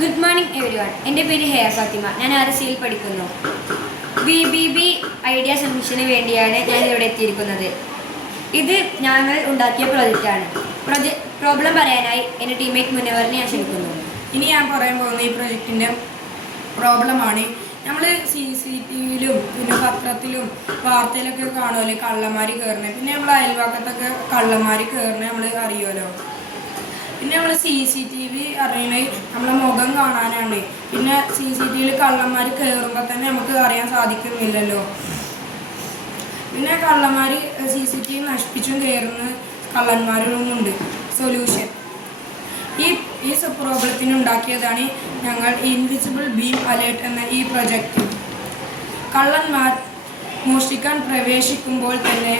Good morning everyone. എൻ്റെ പേര് ഹെയ ഫാത്തിമ. ഞാൻ RSCയിൽ പഠിക്കുന്നു. BBB ഐഡിയ സബ്മിഷന് വേണ്ടിയാണ് ഞാൻ ഇവിടെ എത്തിയിരിക്കുന്നത്. ഇത് ഞങ്ങൾ ഉണ്ടാക്കിയ പ്രോജക്റ്റാണ്. പ്രോബ്ലം പറയാനായി എൻ്റെ ടീംമേറ്റ് മുന്നവറിനെ ഞാൻ ക്ഷണിക്കുന്നു. ഇനി ഞാൻ പറയാൻ പോകുന്ന ഈ പ്രൊജക്റ്റിൻ്റെ പ്രോബ്ലമാണ്. നമ്മൾ CCTVയിലും പിന്നെ പത്രത്തിലും വാർത്തയിലൊക്കെ കാണുമല്ലോ കള്ളന്മാർ കയറുന്നത്. പിന്നെ നമ്മൾ അയൽവക്കത്തൊക്കെ കള്ളന്മാർ കയറുന്നത് നമ്മൾ അറിയുമല്ലോ. പിന്നെ നമ്മൾ CCTV അറിയണത് നമ്മളെ മുഖം കാണാനാണ്. പിന്നെ CCTVയിൽ കള്ളന്മാർ കയറുമ്പോൾ തന്നെ നമുക്ക് അറിയാൻ സാധിക്കുന്നില്ലല്ലോ. പിന്നെ കള്ളന്മാർ CCTV നശിപ്പിച്ചും കയറുന്ന കള്ളന്മാരൊന്നുമുണ്ട്. സൊല്യൂഷൻ ഈ പ്രോബ്ലത്തിന് ഉണ്ടാക്കിയതാണ് ഞങ്ങൾ ഇൻവിസിബിൾ ബീം അലേർട്ട് എന്ന ഈ പ്രൊജക്റ്റ്. കള്ളന്മാർ മോഷ്ടിക്കാൻ പ്രവേശിക്കുമ്പോൾ തന്നെ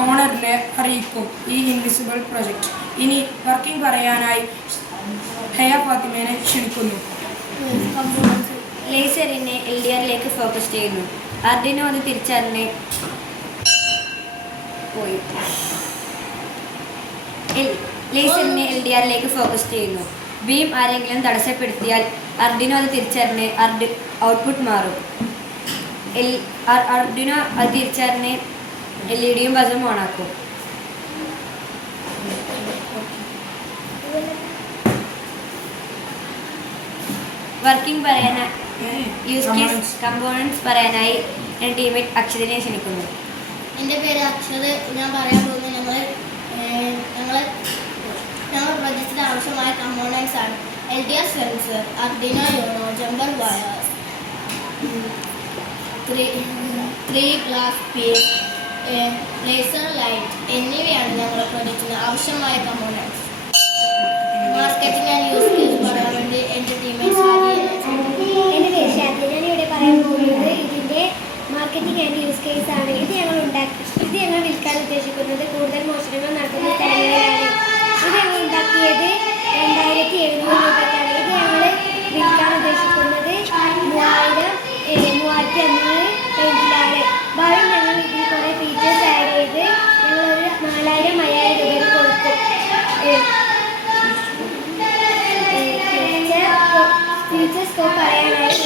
ഓണറിനെ അറിയിക്കും ഈ ഇൻവിസിബിൾ പ്രൊജക്റ്റ്. ഇനി വർക്കിംഗ് പറയാനായി ഹെയ ഫാത്തിമയെ ക്ഷണിക്കുന്നു. ലേസറിനെ LDRലേക്ക് ഫോക്കസ് ചെയ്യുന്നു. ആർഡിനോ അത് തിരിച്ചറിഞ്ഞ് ലേസറിനെ LDRലേക്ക് ഫോക്കസ് ചെയ്യുന്നു. ബീം ആരെങ്കിലും തടസ്സപ്പെടുത്തിയാൽ ആർഡിനോ അത് തിരിച്ചറിഞ്ഞ് ഔട്ട്പുട്ട് മാറും. ആർഡിനോ അത് തിരിച്ചറിഞ്ഞ് LED ബസും ഓണാക്കും. വർക്കിംഗ് പറയാനായി യൂസ് കേസ് കമ്പോണൻസ് പറയാനായി എൻ്റെ ടീമേറ്റ് അക്ഷതിനെ ക്ഷണിക്കുന്നു. എൻ്റെ പേര് അക്ഷത്. ഞാൻ പറയാൻ പോകുന്നത് ഞങ്ങൾ പ്രൊജക്റ്റിന് ആവശ്യമായ കമ്പോണൻസ് ആണ്. LDR sensor, Arduino Uno, jumper wires, 3 glass piece, laser light എന്നിവയാണ് ഞങ്ങളുടെ പ്രൊജക്റ്റിന് ആവശ്യമായ components. Marketing and use case പറയാൻ വേണ്ടി എൻ്റെ ടീമേറ്റ്സ് എൻ്റെ പേര് ഷാദി. ഞാൻ ഇവിടെ പറയാൻ പോകുന്നത് ഇതിൻ്റെ മാർക്കറ്റിംഗ് ആൻഡ് യൂസ് കേസ് ആണ്. ഇത് ഞങ്ങൾ വിൽക്കാൻ ഉദ്ദേശിക്കുന്നത് കൂടുതൽ മോഷണങ്ങൾ നടത്തുന്ന സ്ഥലങ്ങളിലാണ്. ഇത് ഞങ്ങൾ ഉണ്ടാക്കിയത് 2700 രൂപയ്ക്കാണ്. ഇത് ഞങ്ങൾ വിൽക്കാൻ ഉദ്ദേശിക്കുന്നത് 3500 റേഞ്ചിലാണ്. ഭാവിയിൽ ഞങ്ങൾ ഇതിൽ കുറേ ഫീച്ചേഴ്സ് ആഡ് ചെയ്ത് ഞങ്ങളൊരു 4000-5000 രൂപയിൽ കൊടുക്കും. ഫ്യൂച്ചർ സ്കോപ്പ് പറയാനായി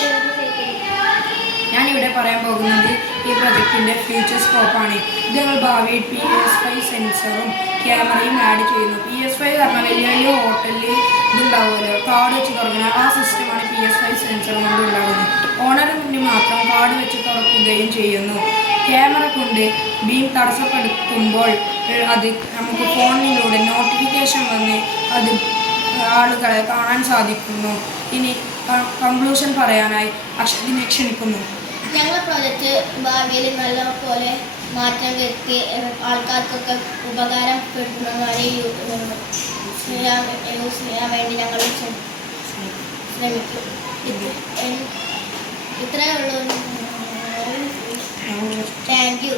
ഞാനിവിടെ പറയാൻ പോകുന്നത് ഈ പ്രൊജക്റ്റിൻ്റെ ഫ്യൂച്ചർ സ്കോപ്പാണ്. ഇത് ഞങ്ങൾ ഭാവിയിൽ PS5 സെൻസറും ക്യാമറയും ആഡ് ചെയ്യുന്നു. PS5 പറഞ്ഞാൽ വലിയ വലിയ ഹോട്ടലിൽ ഇതുണ്ടാവുമല്ലോ, കാർഡ് വെച്ച് തുറക്കുന്ന ആ സിസ്റ്റമാണ് PS5 സെൻസർ കൊണ്ട് ഉണ്ടാകുന്നത്. ഓണറിന് മാത്രം കാർഡ് വെച്ച് തുറക്കുകയും ചെയ്യുന്നു. ക്യാമറ കൊണ്ട് ബീം തടസ്സപ്പെടുത്തുമ്പോൾ അത് നമുക്ക് ഫോണിലൂടെ നോട്ടിഫിക്കേഷൻ വന്ന് അത് ആളുകളെ കാണാൻ സാധിക്കുന്നു. ഇനി കൺക്ലൂഷൻ പറയാനായി അക്ഷതിനെ ക്ഷണിക്കുന്നു. ഞങ്ങളുടെ പ്രോജക്റ്റ് ഭാവിയിൽ നല്ല പോലെ മാറ്റം വരുത്തി ആൾക്കാർക്കൊക്കെ ഉപകാരപ്പെടുന്നതായി യൂസ് ചെയ്യാൻ വേണ്ടി ഞങ്ങൾ ശ്രമിക്കും. ഇത്രയേ ഉള്ളൂ. Thank you.